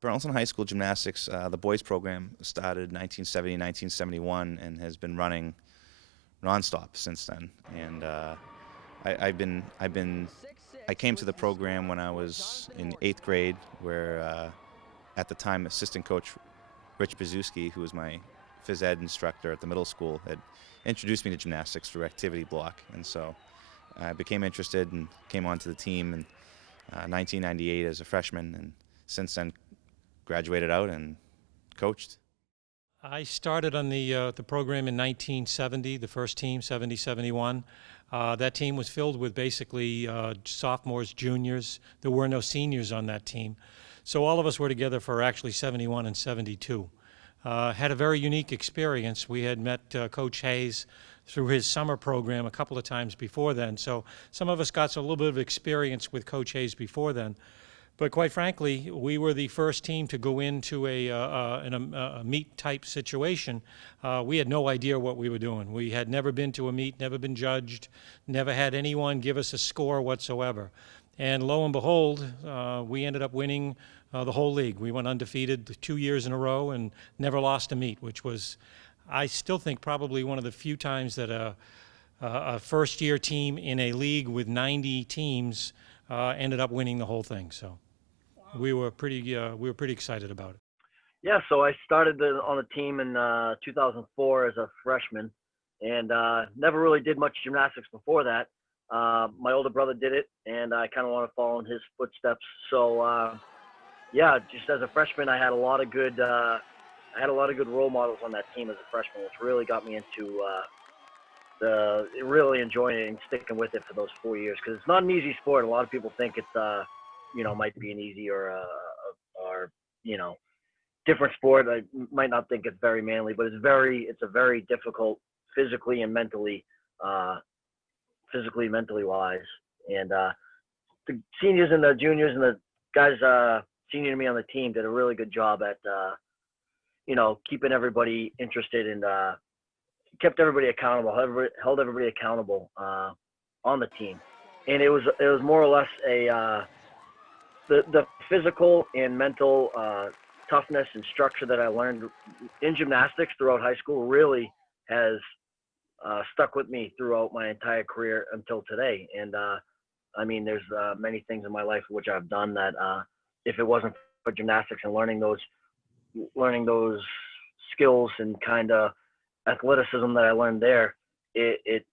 Burlington High School Gymnastics, the boys program, started 1970, 1971, and has been running nonstop since then. And I came to the program when I was in 8th grade, where at the time assistant coach Rich Bazewski, who was my phys ed instructor at the middle school, had introduced me to gymnastics through activity block. And so I became interested and came onto the team in 1998 as a freshman, and since then graduated out and coached. I started on the program in 1970, the first team, 70-71. That team was filled with basically sophomores, juniors. There were no seniors on that team. So all of us were together for actually 71 and 72. Had a very unique experience. We had met Coach Hayes through his summer program a couple of times before then. So some of us got a little bit of experience with Coach Hayes before then. But quite frankly, we were the first team to go into a meet-type situation. We had no idea what we were doing. We had never been to a meet, never been judged, never had anyone give us a score whatsoever. And lo and behold, we ended up winning the whole league. We went undefeated 2 years in a row and never lost a meet, which was, I still think, probably one of the few times that a first-year team in a league with 90 teams ended up winning the whole thing. So we were pretty excited about it. Yeah, so I started on the team in 2004 as a freshman, and never really did much gymnastics before that. My older brother did it, and I kind of want to follow in his footsteps. So yeah, just as a freshman, I had a lot of good role models on that team as a freshman, which really got me into really enjoying it and sticking with it for those 4 years, because it's not an easy sport. A lot of people think it's might be an easy or different sport. I might not think it's very manly, but it's a very difficult physically and mentally wise. And the seniors and the juniors and the guys senior to me on the team did a really good job at keeping everybody interested and kept everybody accountable, held everybody accountable on the team. And it was more or less the physical and mental toughness and structure that I learned in gymnastics throughout high school really has stuck with me throughout my entire career until today. And there's many things in my life which I've done that if it wasn't for gymnastics and learning those skills and kind of athleticism that I learned there, it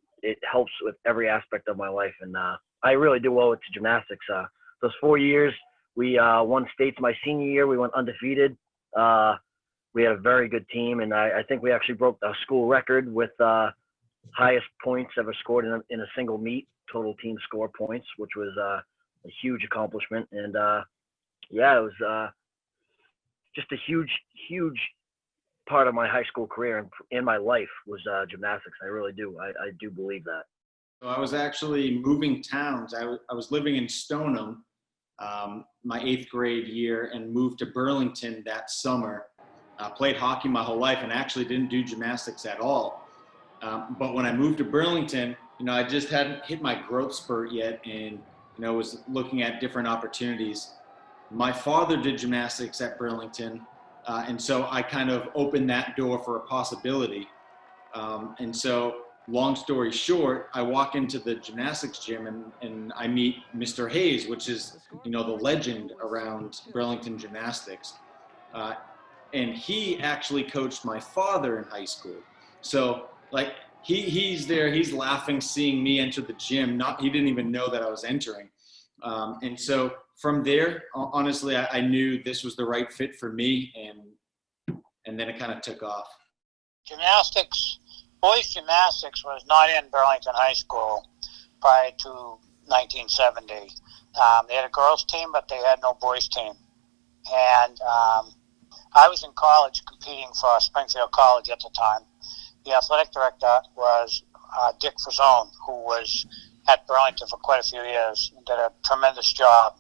helps with every aspect of my life. And I really do owe it to gymnastics. Those 4 years, we won states my senior year. We went undefeated. We had a very good team, and I think we actually broke the school record with highest points ever scored in a single meet, total team score points, which was a huge accomplishment. And yeah, it was just a huge part of my high school career and in my life was gymnastics. I really do. I do believe that. So I was actually moving towns. I was living in Stoneham my 8th grade year and moved to Burlington that summer. Played hockey my whole life and actually didn't do gymnastics at all. But when I moved to Burlington, I just hadn't hit my growth spurt yet and, was looking at different opportunities. My father did gymnastics at Burlington, and so I kind of opened that door for a possibility. And so long story short, I walk into the gymnastics gym and I meet Mr. Hayes, which is, the legend around Burlington gymnastics. And he actually coached my father in high school. So he's there, he's laughing, seeing me enter the gym. He didn't even know that I was entering. And so from there, honestly, I knew this was the right fit for me, and then it kind of took off. Boys gymnastics was not in Burlington High School prior to 1970. They had a girls team, but they had no boys team. And I was in college competing for Springfield College at the time. The athletic director was Dick Frazone, who was at Burlington for quite a few years and did a tremendous job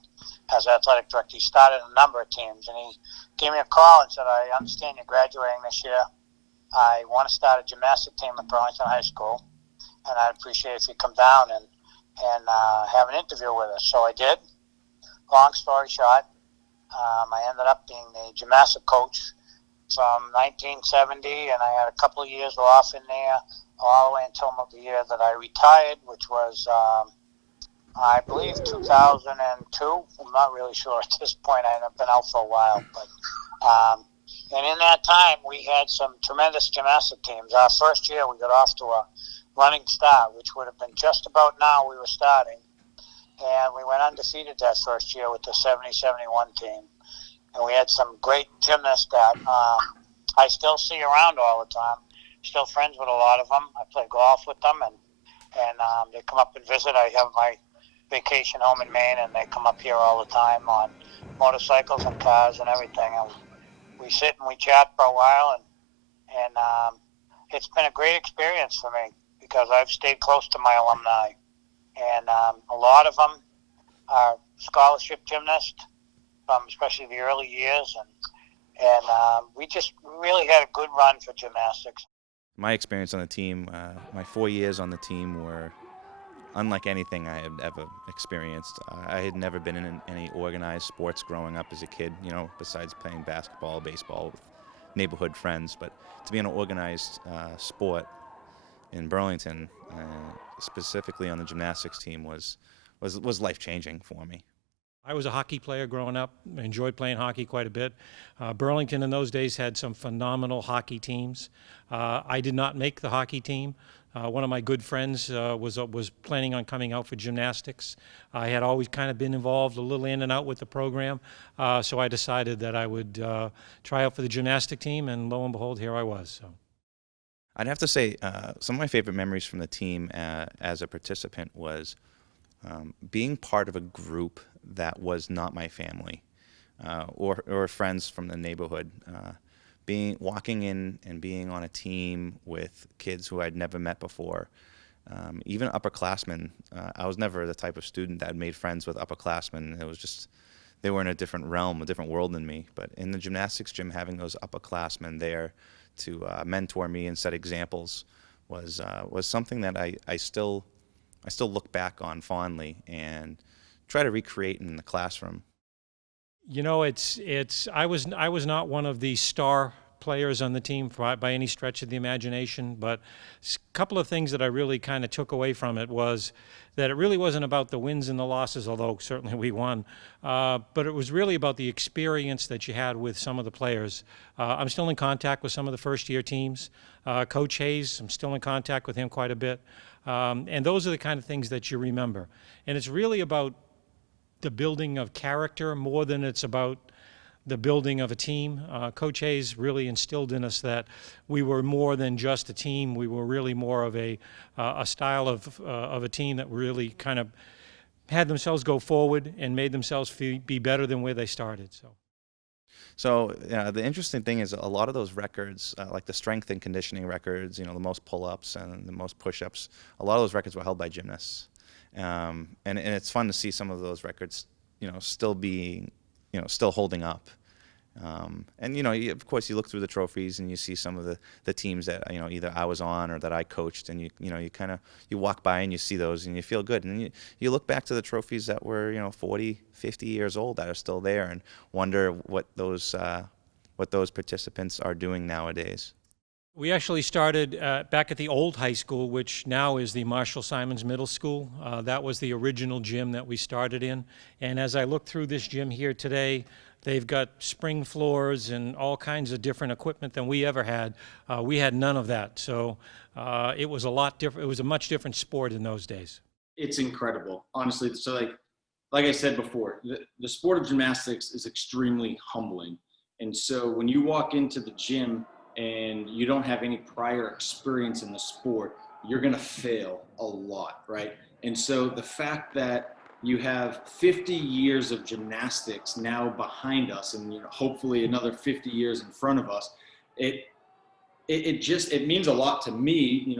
as athletic director. He started a number of teams, and he gave me a call and said, I understand you're graduating this year. I want to start a gymnastic team at Burlington High School, and I'd appreciate if you come down and have an interview with us. So I did. Long story short, I ended up being the gymnastic coach from 1970, and I had a couple of years off in there, all the way until the year that I retired, which was, I believe, 2002. I'm not really sure at this point. I've been out for a while, but and in that time, we had some tremendous gymnastic teams. Our first year, we got off to a running start, which would have been just about now we were starting, and we went undefeated that first year with the 70-71 team. And we had some great gymnasts that I still see around all the time. Still friends with a lot of them. I play golf with them, and they come up and visit. I have my vacation home in Maine, and they come up here all the time on motorcycles and cars and everything. And we sit and we chat for a while, and it's been a great experience for me because I've stayed close to my alumni, and a lot of them are scholarship gymnasts from especially the early years, and we just really had a good run for gymnastics. My experience on the team, my 4 years on the team were unlike anything I had ever experienced. I had never been in any organized sports growing up as a kid, besides playing basketball, baseball with neighborhood friends. But to be in an organized sport in Burlington, specifically on the gymnastics team, was life-changing for me. I was a hockey player growing up. I enjoyed playing hockey quite a bit. Burlington in those days had some phenomenal hockey teams. I did not make the hockey team. One of my good friends was planning on coming out for gymnastics. I had always kind of been involved a little in and out with the program, so I decided that I would try out for the gymnastic team, and lo and behold, here I was. So. I'd have to say some of my favorite memories from the team as a participant was being part of a group that was not my family or friends from the neighborhood. Walking in and being on a team with kids who I'd never met before, even upperclassmen. I was never the type of student that made friends with upperclassmen. It was just they were in a different realm, a different world than me. But in the gymnastics gym, having those upperclassmen there to mentor me and set examples was something that I still look back on fondly and try to recreate in the classroom. I was not one of the star players on the team by any stretch of the imagination, but a couple of things that I really kind of took away from it was that it really wasn't about the wins and the losses, although certainly we won, but it was really about the experience that you had with some of the players. I'm still in contact with some of the first-year teams. Coach Hayes, I'm still in contact with him quite a bit, and those are the kind of things that you remember. And it's really about the building of character more than it's about the building of a team. Coach Hayes really instilled in us that we were more than just a team. We were really more of a style of a team that really kind of had themselves go forward and made themselves be better than where they started. So the interesting thing is a lot of those records, like the strength and conditioning records, the most pull-ups and the most push-ups, a lot of those records were held by gymnasts. And it's fun to see some of those records, still being, still holding up. And of course, you look through the trophies and you see some of the teams that either I was on or that I coached, and you walk by and you see those and you feel good. And you look back to the trophies that were 40, 50 years old that are still there, and wonder what those participants are doing nowadays. We actually started back at the old high school, which now is the Marshall Simons Middle School. That was the original gym that we started in. And as I look through this gym here today, they've got spring floors and all kinds of different equipment than we ever had. We had none of that. So it was a lot different. It was a much different sport in those days. It's incredible, honestly. So like I said before, the sport of gymnastics is extremely humbling. And so when you walk into the gym and you don't have any prior experience in the sport, you're going to fail a lot, right? And so the fact that you have 50 years of gymnastics now behind us, and hopefully another 50 years in front of us, it means a lot to me,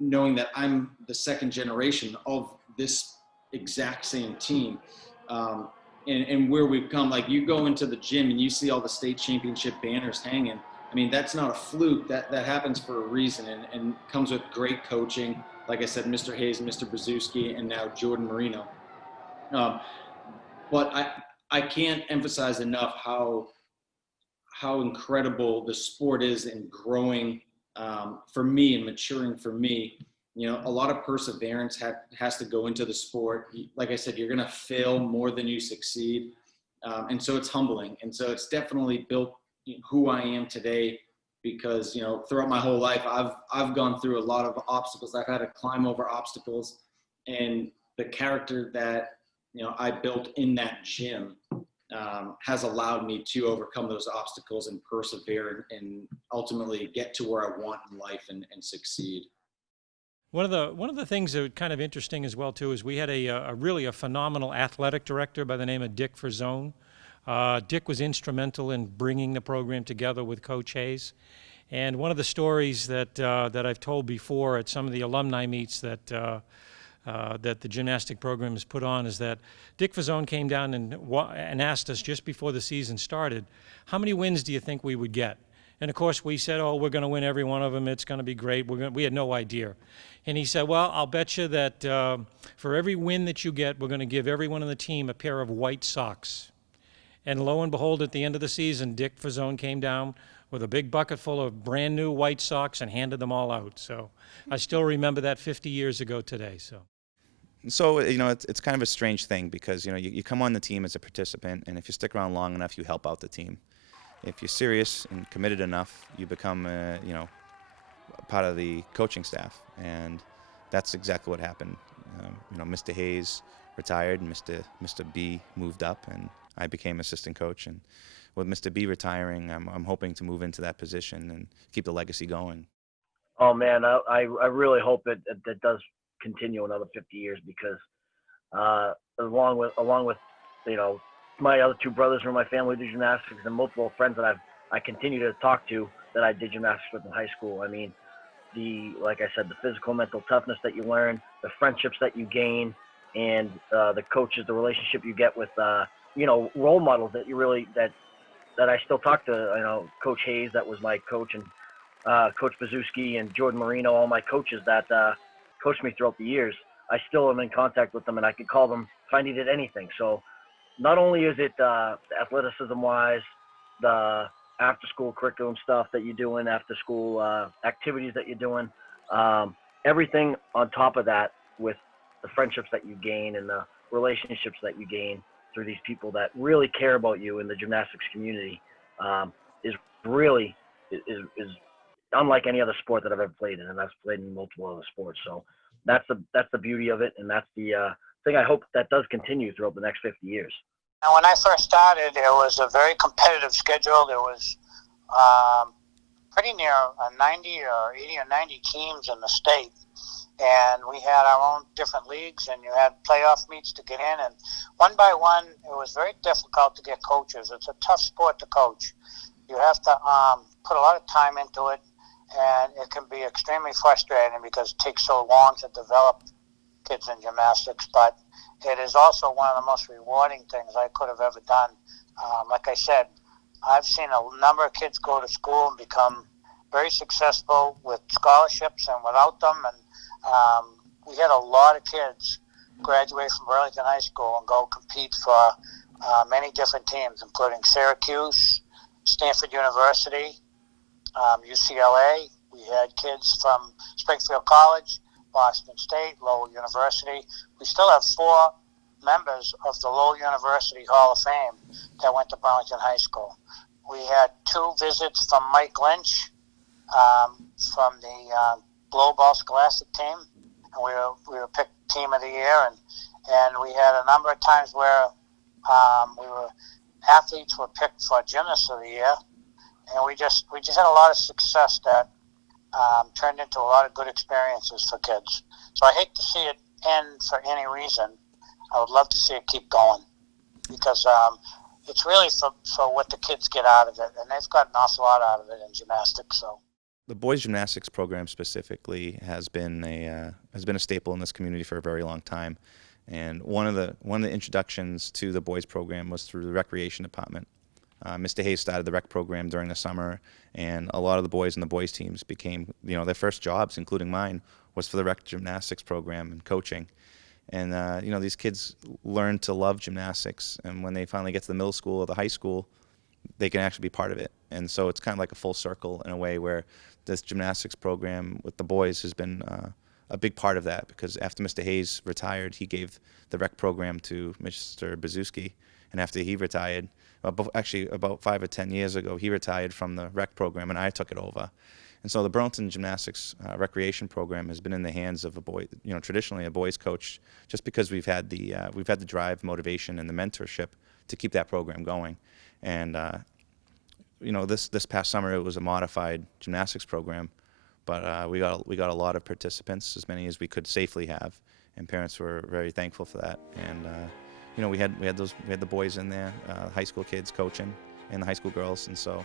knowing that I'm the second generation of this exact same team, and where we've come. Like, you go into the gym and you see all the state championship banners hanging. I mean, that's not a fluke. That happens for a reason, and comes with great coaching. Like I said, Mr. Hayes, Mr. Brzezinski, and now Jordan Marino. But I can't emphasize enough how incredible the sport is in growing for me and maturing for me. You know, a lot of perseverance has to go into the sport. Like I said, you're going to fail more than you succeed. And so it's humbling. And so it's definitely built who I am today, because, you know, throughout my whole life, I've gone through a lot of obstacles. I've had to climb over obstacles, and the character that, you know, I built in that gym has allowed me to overcome those obstacles and persevere and ultimately get to where I want in life and succeed. One of the things that was kind of interesting as well too is we had a really a phenomenal athletic director by the name of Dick Frazone. Dick was instrumental in bringing the program together with Coach Hayes. And one of the stories that I've told before at some of the alumni meets that the gymnastic program has put on is that Dick Fazone came down and asked us just before the season started, how many wins do you think we would get? And of course we said, oh, we're going to win every one of them. It's going to be great. We had no idea. And he said, well, I'll bet you that for every win that you get, we're going to give everyone on the team a pair of white socks. And lo and behold, at the end of the season, Dick Fazone came down with a big bucket full of brand new white socks and handed them all out. So I still remember that 50 years ago today. So, you know, it's kind of a strange thing because, you know, you come on the team as a participant, and if you stick around long enough, you help out the team. If you're serious and committed enough, you become, you know, part of the coaching staff, and that's exactly what happened. You know, Mr. Hayes retired, and Mr. B moved up, and I became assistant coach. And with Mr. B retiring, I'm hoping to move into that position and keep the legacy going. Oh man, I really hope it does continue another 50 years, because along with you know, my other two brothers from my family do gymnastics, and multiple friends that I continue to talk to that I did gymnastics with in high school. I mean, like I said, the physical, mental toughness that you learn, the friendships that you gain, and the coaches, the relationship you get with, you know, role models that you really, that I still talk to, you know, Coach Hayes, that was my coach, and Coach Bazuski and Jordan Marino, all my coaches that coached me throughout the years. I still am in contact with them, and I could call them if I needed anything. So not only is it athleticism-wise, the after-school curriculum stuff that you're doing, after-school activities that you're doing, everything on top of that, with the friendships that you gain and the relationships that you gain through these people that really care about you in the gymnastics community, is really is unlike any other sport that I've ever played in, and I've played in multiple other sports. So that's the beauty of it, and that's the thing I hope that does continue throughout the next 50 years. Now, when I first started, it was a very competitive schedule. There was pretty near 90 or 80 or 90 teams in the state, and we had our own different leagues, and you had playoff meets to get in, and one by one, it was very difficult to get coaches. It's a tough sport to coach. You have to put a lot of time into it, and it can be extremely frustrating because it takes so long to develop kids in gymnastics, but it is also one of the most rewarding things I could have ever done. Like I said, I've seen a number of kids go to school and become very successful with scholarships and without them, and we had a lot of kids graduate from Burlington High School and go compete for many different teams, including Syracuse, Stanford University, UCLA. We had kids from Springfield College, Boston State, Lowell University. We still have 4 members of the Lowell University Hall of Fame that went to Burlington High School. We had 2 visits from Mike Lynch from the Globe All Scholastic team, and we were picked Team of the Year, and we had a number of times where athletes were picked for Gymnast of the Year, and we just had a lot of success that turned into a lot of good experiences for kids. So I hate to see it end for any reason. I would love to see it keep going, because it's really for what the kids get out of it, and they've got an awful lot out of it in gymnastics. So The boys gymnastics program specifically has been a staple in this community for a very long time, and one of the introductions to the boys program was through the recreation department. Mr. Hayes started the rec program during the summer, and a lot of the boys and the boys teams became, their first jobs, including mine, was for the rec gymnastics program and coaching. And these kids learn to love gymnastics, and when they finally get to the middle school or the high school, they can actually be part of it. And so it's kind of like a full circle in a way, where this gymnastics program with the boys has been a big part of that, because after Mr. Hayes retired, he gave the rec program to Mr. Brzezinski, and after he retired, actually about 5 or 10 years ago, he retired from the rec program, and I took it over. And so the Burlington Gymnastics recreation program has been in the hands of a boy, traditionally a boys coach, just because we've had the drive, motivation, and the mentorship to keep that program going. And this past summer it was a modified gymnastics program, but we got a lot of participants, as many as we could safely have, and parents were very thankful for that. And we had the boys in there, high school kids coaching, and the high school girls, and so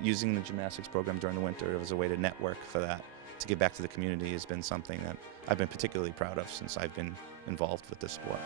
using the gymnastics program during the winter as a way to network for that, to give back to the community, has been something that I've been particularly proud of since I've been involved with this sport.